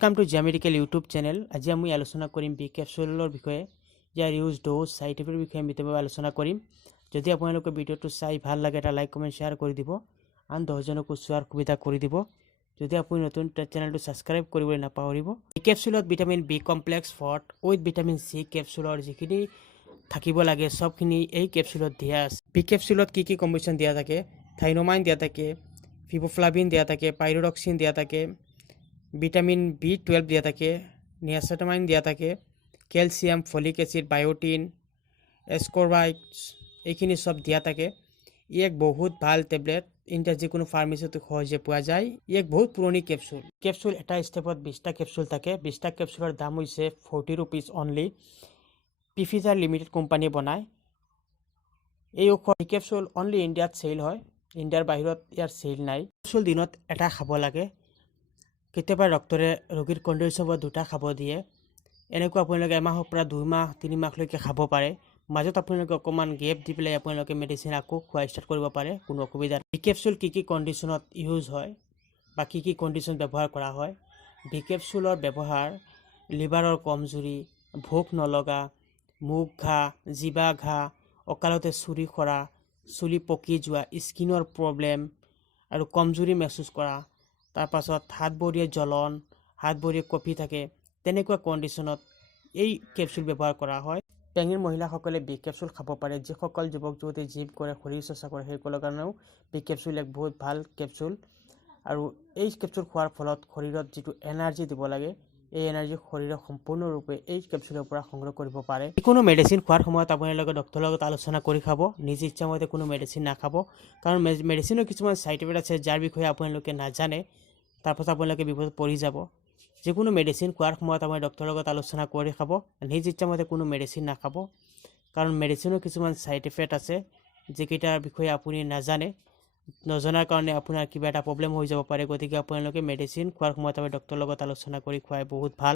Welcome to Zia medical YouTube channel. আজি আমি আলোচনা কৰিম বি কেপচুলৰ বিষয়ে, ইয়াৰ ইউজ, ড'জ, সাইড ইফেক্টৰ বিষয়ে বিতংভাৱে আলোচনা কৰিম। যদি আপোনালোকে ভিডিঅ'টো চাই ভাল লাগে এটা লাইক কমেণ্ট শ্বেয়াৰ কৰি দিব, আন 10জনকো চোৱাৰ সুবিধা কৰি দিব। যদি আপুনি নতুন চেনেলটো ছাবস্ক্ৰাইব কৰিবলৈ নাপাহৰিব। বি কেপচুলত vitamin B complex forte with vitamin C কেপচুলৰ যিখিনি থাকিব লাগে সবখিনি এই কেপচুলত দিয়া আছে। বি কেপচুলত কি কি কম্বিনেশ্যন দিয়া থাকে? থাইনোমাইন দিয়া থাকে, ফিবোফ্লাভিন দিয়া থাকে, পাইৰোডক্সিন দিয়া থাকে, ভিটামিন B12 দিয়া থাকে, নিয়াচেটামাইন দিয়া থাকে, ক্যালসিয়াম, ফলিক এসিড, বায়োটিন, এসকোরবাইটস এইখিনি সব দিয়া থাকে। ই এক বহুত ভাল টেবলেট, ইণ্ডিয়াত যিকোনো ফাৰ্মাচীত সহজে পোৱা যায়। ই এক বহুত পুৰণি কেপচুল এটা ষ্টেপত 20টা কেপচুল থাকে। 20টা কেপচুলৰ দাম হৈছে 40 rupees অনলি। পিফিজাৰ লিমিটেড কোম্পানী বনায় এই ঔষধ। কেপচুল অনলি ইণ্ডিয়াত চেল হয়, ইণ্ডিয়াৰ বাহিৰত ইয়াৰ চেল নাই। কেপচুল দিনত এটা খাব লাগে। কেতিয়াবা ডক্টৰে ৰোগীৰ কণ্ডিশ্যনত 2টা খাব দিয়ে। এনেকুৱা আপোনালোকে এমাহৰ পৰা 2 মাহ 3 মাহলৈকে খাব পাৰে। মাজত আপোনালোকে অকণমান গেপ দি পেলাই আপোনালোকে মেডিচিন আকৌ খোৱা ষ্টাৰ্ট কৰিব পাৰে, কোনো অসুবিধা নাই। বি কেপচুল কি কি কণ্ডিশ্যনত ইউজ হয় বা কি কি কণ্ডিশ্যন ব্যৱহাৰ কৰা হয়? বি কেপচুলৰ ব্যৱহাৰ লিভাৰৰ কমজুৰি, ভোক নলগা, মুখ ঘাঁ, জিভা ঘাঁ, অকালতে চুলি সৰা, চুলি পকি যোৱা, স্কিনৰ প্ৰব্লেম আৰু কমজুৰি মেহচুচ কৰা, তাৰপাছত হাত ভৰিয়ে জ্বলন, হাত ভৰিয়ে কঁপি থাকে, তেনেকুৱা কণ্ডিশ্যনত এই কেপচুল ব্যৱহাৰ কৰা হয়। প্ৰেগনেণ্ট মহিলাসকলে বি কেপচুল খাব পাৰে। যিসকল যুৱক যুৱতী জিম কৰে, শৰীৰ চৰ্চা কৰে, সেইসকলৰ কাৰণেও বি কেপচুল এক বহুত ভাল কেপচুল। আৰু এই কেপচুল খোৱাৰ ফলত শৰীৰত যিটো এনাৰ্জি দিব লাগে, এই এনাৰ্জি শৰীৰৰ সম্পূৰ্ণৰূপে এই কেপচুলৰ পৰা সংগ্ৰহ কৰিব পাৰে। যিকোনো মেডিচিন খোৱাৰ সময়ত আপোনালোকে ডক্টৰৰ লগত আলোচনা কৰি খাব। নিজ ইচ্ছামতে কোনো মেডিচিন নাখাব, কাৰণ মেডিচিনৰ কিছুমান ছাইড ইফেক্ট আছে যাৰ বিষয়ে আপোনালোকে নাজানে, তাৰপাছত আপোনালোকে বিপদত পৰি যাব। যিকোনো মেডিচিন খোৱাৰ সময়ত আপুনি ডক্টৰৰ লগত আলোচনা কৰি খাব। নিজ ইচ্ছামতে কোনো মেডিচিন নাখাব, কাৰণ মেডিচিনৰ কিছুমান ছাইড ইফেক্ট আছে যিকেইটাৰ বিষয়ে আপুনি নাজানে। নজনাৰ কাৰণে আপোনাৰ কিবা এটা প্ৰব্লেম হৈ যাব পাৰে। গতিকে আপোনালোকে মেডিচিন খোৱাৰ সময়ত আপুনি ডক্টৰৰ লগত আলোচনা কৰি খোৱাই বহুত ভাল।